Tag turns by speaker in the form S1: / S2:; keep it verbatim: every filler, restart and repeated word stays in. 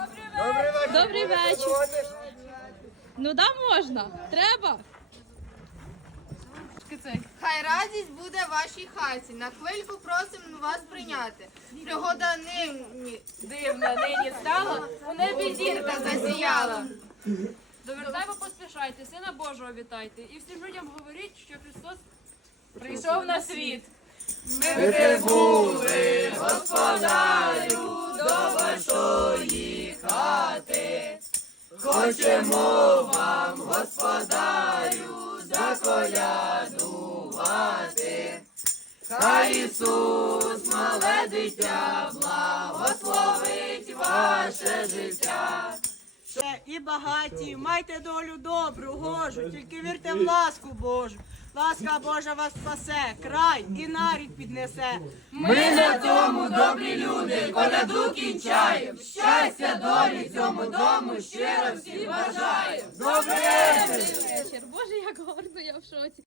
S1: Добрий вечір.
S2: Добрий
S1: Будете
S2: вечір.
S1: сьогодні?
S2: Ну да, можна. Треба.
S3: Хай радість буде вашій хаті. На хвильку просимо вас прийняти. Пригода нині
S4: Дивна нині стала, у небі зірка
S3: засіяла.
S4: До вертепу поспішайте, Сина Божого вітайте. І всім людям говоріть, що Христос прийшов на світ.
S1: Ми прибули, господарю, до вашої хати. Хочемо вам, господарю, заколядувати. Хай Ісус, мале дитя, благословить ваше життя.
S5: І багаті, майте долю добру, гожу, тільки вірте в ласку Божу. Ласка Божа вас спасе, край і нарід піднесе.
S1: Ми на тому, добрі люди, коляду кінчаєм. Щастя, долі цьому дому щиро всі бажаєм. Добрий вечір!
S2: Боже, як гарно, я в шоці.